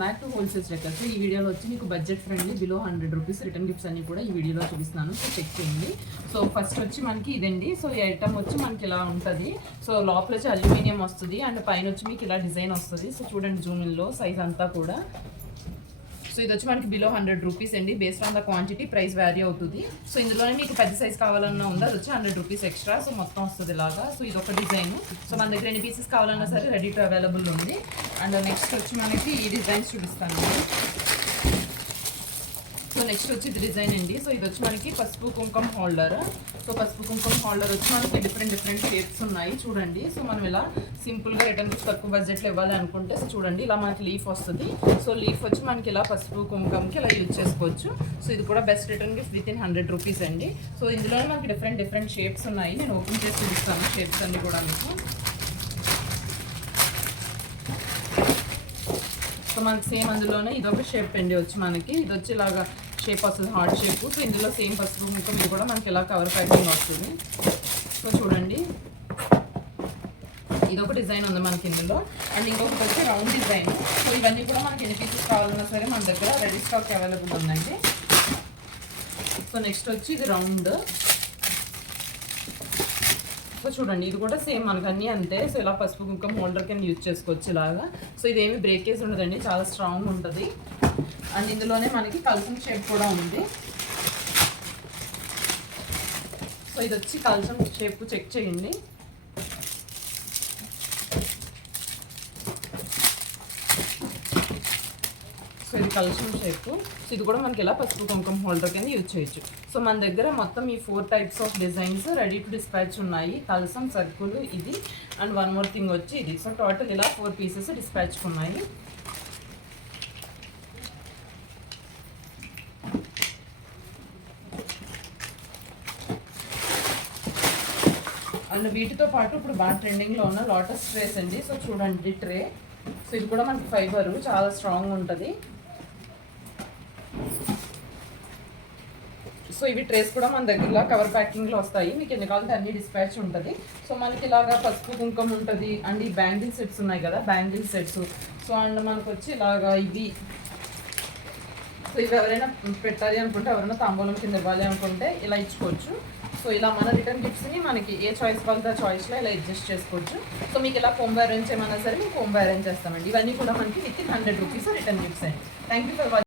Back to wholesale స్టెక్కర్స్. ఈ వీడియోలో వచ్చి మీకు budget friendly below 100 rupees return gifts అన్ని కూడా ఈ వీడియోలో చూపిస్తున్నాను. సో చెక్ చేయండి. సో ఫస్ట్ వచ్చి మనకి ఇదండి. సో ఈ ఐటమ్ వచ్చి మనకి ఇలా ఉంటుంది. సో లోపల వచ్చి అల్యూమినియం వస్తుంది అండ్ పైన వచ్చి మీకు ఇలా డిజైన్ వస్తుంది. సో చూడండి జూమిన్లో సైజ్ అంతా కూడా. సో ఇది వచ్చి మనకి బిలో 100 రూపీస్ అండి. Based on the quantity price vary అవుతుంది. సో ఇందులోనే మీకు పెద్ద సైజ్ కావాలన్నా ఉంది, అది వచ్చి 100 రూపీస్ ఎక్స్ట్రా. సో మొత్తం వస్తుంది ఇలాగా. సో ఇది ఒక డిజైన్. సో మన దగ్గర ఎన్ని పీసెస్ కావాలన్నా సరే రెడీ టు అవైలబుల్ ఉంది. అండ్ నెక్స్ట్ వచ్చి మనకి ఈ డిజైన్స్ చూపిస్తాను. సో నెక్స్ట్ వచ్చి ఇది డిజైన్ అండి. సో ఇది వచ్చి మనకి పసుపు కుంకుమ హోల్డర్. సో పసుపు కుంకుమ హోల్డర్ వచ్చి మనకి డిఫరెంట్ షేప్స్ ఉన్నాయి చూడండి. సో మనం ఇలా సింపుల్గా రిటర్న్ గిఫ్ట్ తక్కువ బడ్జెట్లో ఇవ్వాలి అనుకుంటే సో చూడండి ఇలా మనకి లీఫ్ వస్తుంది. సో లీఫ్ వచ్చి మనకి ఇలా పసుపు కుంకుమకి ఇలా యూజ్ చేసుకోవచ్చు. సో ఇది కూడా best return gift with in 100 rupees అండి. సో ఇందులోనే మనకి డిఫరెంట్ షేప్స్ ఉన్నాయి. నేను ఓపెన్ చేసి చూపిస్తాను షేప్స్ అన్ని కూడా మీకు. సో మనకి సేమ్ అందులోనే ఇదొక షేప్ అండి వచ్చి మనకి. ఇది వచ్చి ఇలాగా షేప్ వస్తుంది, హార్ట్ షేప్. సో ఇందులో సేమ్ పసుపు కుంకుమ ఇది కూడా మనకి ఇలా కవర్ ప్యాకింగ్ వస్తుంది. సో చూడండి ఇదొక డిజైన్ ఉంది మనకి ఇందులో. అండ్ ఇంకొకటి వచ్చి రౌండ్ డిజైన్. సో ఇవన్నీ కూడా మనకి ఎన్ని పీసెస్ కావాలన్నా సరే మన దగ్గర రెడీ స్టాక్ అవైలబుల్ ఉందండి. సో నెక్స్ట్ వచ్చి ఇది రౌండ్. సో చూడండి ఇది కూడా సేమ్ మనకు అన్నీ అంతే. సో ఇలా పసుపు కుంకుమ హోల్డర్ కింద యూజ్ చేసుకోవచ్చు ఇలాగా. సో ఇదేమి బ్రేకేజ్ ఉండదండి, చాలా స్ట్రాంగ్ ఉంటుంది. అండ్ ఇందులోనే మనకి కలసం షేప్ కూడా ఉంది. సో ఇది వచ్చి కలసం షేప్ చెక్ చేయండి. సో ఇది కలసం షేప్. సో ఇది కూడా మనకి ఇలా పసుపు కుంకుమ హోల్డర్ కింద యూజ్ చేయొచ్చు. సో మన దగ్గర మొత్తం ఈ 4 types of designs ready to dispatch ఉన్నాయి. కలసం, సర్కుల్, ఇది అండ్ వన్ మోర్ థింగ్ వచ్చి ఇది. సో టోటల్ ఇలా 4 పీసెస్ డిస్పాచ్ ఉన్నాయి. అండ్ వీటితో పాటు ఇప్పుడు బాగా ట్రెండింగ్లో ఉన్న లోటస్ ట్రేస్ అండి. సో చూడండి ట్రే. సో ఇది కూడా మనకి ఫైబర్ చాలా స్ట్రాంగ్ ఉంటుంది. సో ఇవి ట్రేస్ కూడా మన దగ్గర కవర్ ప్యాకింగ్లో వస్తాయి. మీకు ఎన్ని కావాలంటే అన్ని డిస్పాచ్ ఉంటుంది. సో మనకి ఇలాగా పసుపు కుంకుమ ఉంటుంది. అండ్ ఈ బ్యాంగిల్ సెట్స్ ఉన్నాయి కదా, బ్యాంగిల్ సెట్స్. సో అండ్ మనకు వచ్చి ఇలాగా ఇవి. సో ఇవి ఎవరైనా పెట్టాలి అనుకుంటే, ఎవరైనా తాంబూలం కింద ఇవ్వాలి అనుకుంటే ఇలా ఇచ్చుకోవచ్చు. సో ఇలా మన రిటర్న్ గిఫ్ట్స్ని మనకి ఏ చాయిస్ వాళ్ళ చాయిస్లో ఇలా అడ్జస్ట్ చేసుకోవచ్చు. సో మీకు ఇలా కోంబో అరేంజ్ చేయమన్నా సరే మేము కోంబో అరేంజ్ చేస్తామండి. ఇవన్నీ కూడా మనకి with in 100 rupees return gifts అండి. Thank you for watching.